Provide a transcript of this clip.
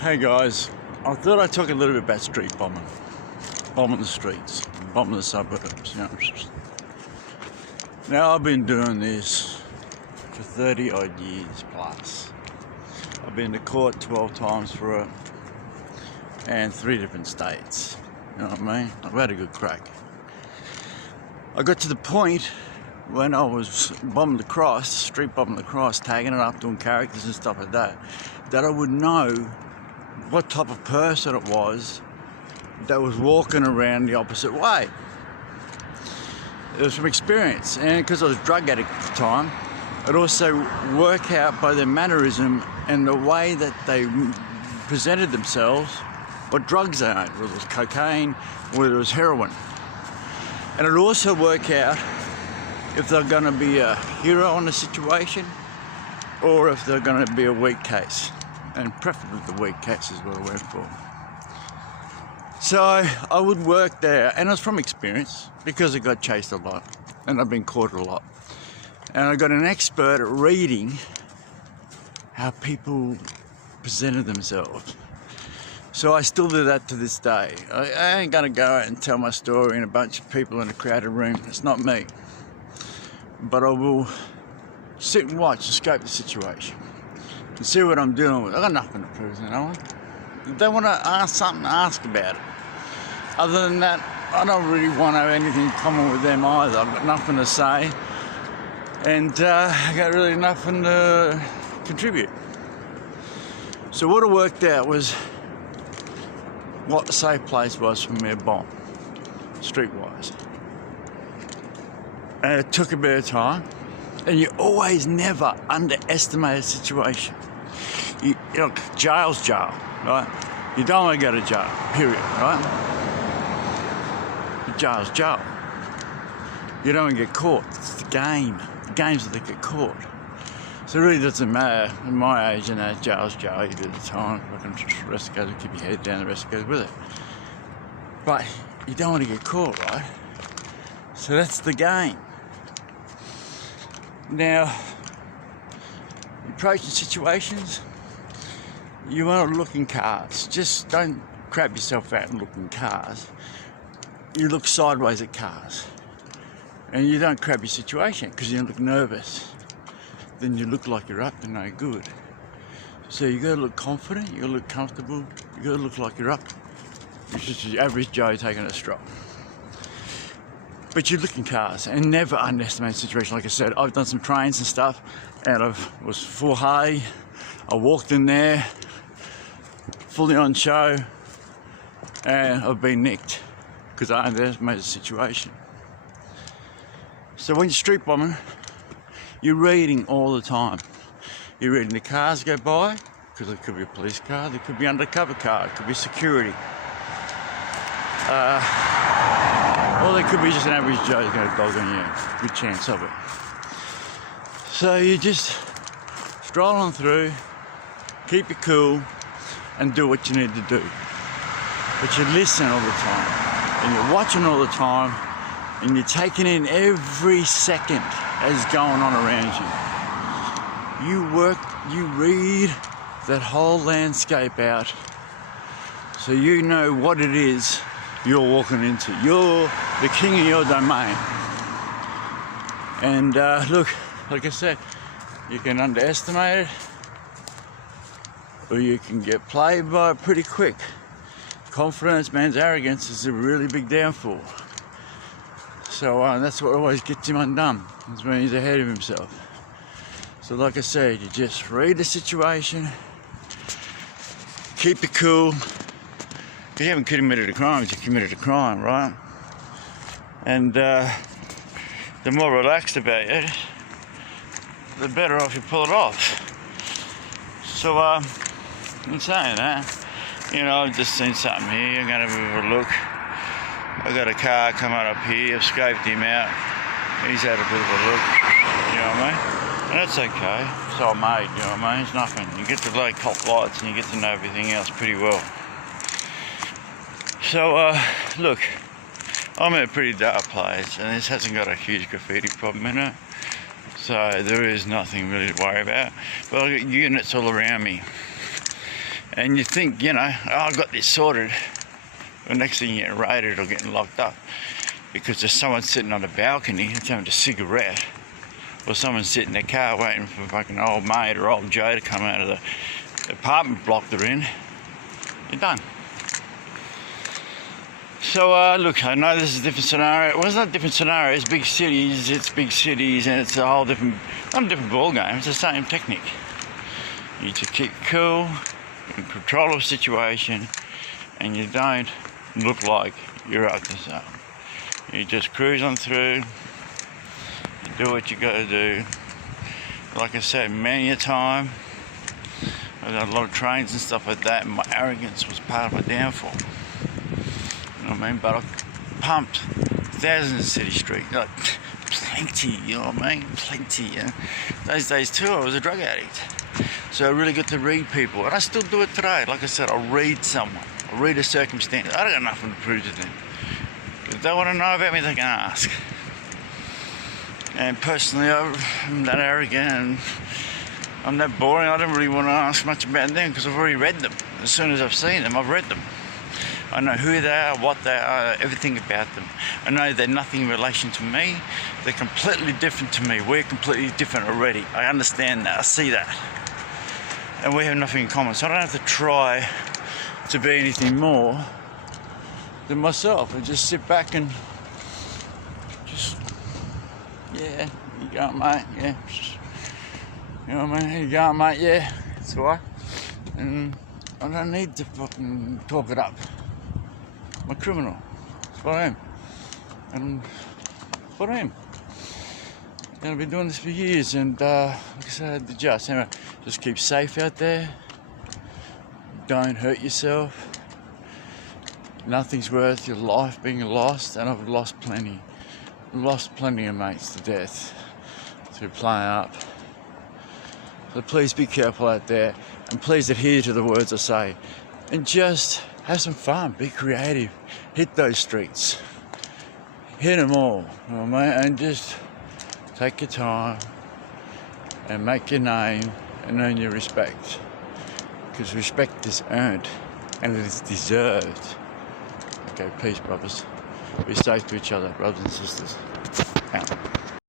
Hey guys, I thought I'd talk a little bit about street bombing. Bombing the streets, bombing the suburbs, you know. Now I've been doing this for 30 odd years plus. I've been to court 12 times for it and 3 different states, you know what I mean? I've had a good crack. I got to the point when I was bombing the cross, street bombing the cross, tagging it up, doing characters and stuff like that I would know what type of person it was that was walking around the opposite way. It was from experience, and because I was a drug addict at the time, I'd also work out by their mannerism and the way that they presented themselves what drugs they owned, whether it was cocaine, whether it was heroin. And I'd also work out if they're going to be a hero in the situation or if they're going to be a weak case. And preferably the weak case is what I went for. So I would work there, and it was from experience because I got chased a lot and I've been caught a lot. And I got an expert at reading how people presented themselves. So I still do that to this day. I ain't gonna go out and tell my story in a bunch of people in a crowded room. It's not me. But I will sit and watch and scope the situation and see what I'm dealing with. I got nothing to prove to no one. If they want to ask something, ask about it. Other than that, I don't really want to have anything in common with them either. I've got nothing to say, and I got really nothing to contribute. So what I worked out was what a safe place was for me to bomb, streetwise. And it took a bit of time, and you always never underestimate a situation. Look, jail's jail, right? You don't want to go to jail, period, right? But jail's jail. You don't want to get caught. It's the game. The game's that they get caught. So it really doesn't matter. In my age, jail's jail. You do the time. The rest goes, keep your head down. The rest goes with it. But you don't want to get caught, right? So that's the game. Now, approaching situations, you want to look in cars. Just don't crap yourself out and look in cars. You look sideways at cars. And you don't crap your situation because you look nervous. Then you look like you're up to no good. So you got to look confident, you got to look comfortable, you got to look like you're up. It's just your average Joe taking a stroll. But you look in cars and never underestimate the situation. Like I said, I've done some trains and stuff, and I was full hay. I walked in there, fully on show, and I've been nicked because I underestimated the situation. So when you're street bombing, you're reading all the time. You're reading the cars go by, because it could be a police car, there could be an undercover car, it could be security. Or there could be just an average Joe who's going to dog on you. Good chance of it. So you just stroll on through, keep it cool, and do what you need to do. But you listen all the time, and you're watching all the time, and you're taking in every second as going on around you. You work, you read that whole landscape out, so you know what it is you're walking into. You're the king of your domain. And look, like I said, you can underestimate it, or you can get played by it pretty quick. Confidence, man's arrogance is a really big downfall. So that's what always gets him undone, is when he's ahead of himself. So like I said, you just read the situation, keep it cool. If you haven't committed a crime, you committed a crime, right? And the more relaxed about it, the better off you pull it off. So in saying that, you know, I've just seen something here. I'm going to have a look. I got a car coming up here. I've scoped him out. He's had a bit of a look. You know what I mean? And that's okay. It's all made, you know what I mean? It's nothing. You get to lay cop lights and you get to know everything else pretty well. So, look, I'm in a pretty dark place, and this hasn't got a huge graffiti problem in it. So there is nothing really to worry about. But I've got units all around me. And you think, you know, oh, I got this sorted. The next thing you're getting raided or getting locked up because there's someone sitting on the balcony and having a cigarette, or someone sitting in their car waiting for fucking old mate or old Joe to come out of the apartment block they're in. You're done. So look, I know this is a different scenario. Well, it's not a different scenario. It's big cities, and it's a whole different, not a different ball game. It's the same technique. You need to keep cool, in control of the situation, and you don't look like you're up to something. You just cruise on through, you do what you gotta do. Like I said, many a time, I done a lot of trains and stuff like that, and my arrogance was part of my downfall. You know what I mean? But I pumped thousands of city streets, like plenty, you know what I mean? Plenty. You know? Those days too, I was a drug addict. So I really got to read people, and I still do it today. Like I said, I'll read someone, I'll read a circumstance. I don't got nothing to prove to them. If they want to know about me, they can ask. And personally, I'm that arrogant and I'm that boring. I don't really want to ask much about them because I've already read them. As soon as I've seen them, I've read them. I know who they are, what they are, everything about them. I know they're nothing in relation to me. They're completely different to me. We're completely different already. I understand that. I see that. And we have nothing in common. So I don't have to try to be anything more than myself. I just sit back and just, yeah, you go, mate, yeah. Just, you know what I mean? You go, mate, yeah. That's all right. And I don't need to fucking talk it up. I'm a criminal. That's what I am. And that's what I am. And I've been doing this for years, and like I said, anyway, just keep safe out there. Don't hurt yourself. Nothing's worth your life being lost, and I've lost plenty. Lost plenty of mates to death through playing up. So please be careful out there, and please adhere to the words I say. And just have some fun, be creative, hit those streets. Hit them all, you know what I mean? And just take your time and make your name and earn your respect. Because respect is earned and it is deserved. Okay, peace, brothers. Be safe to each other, brothers and sisters. Out.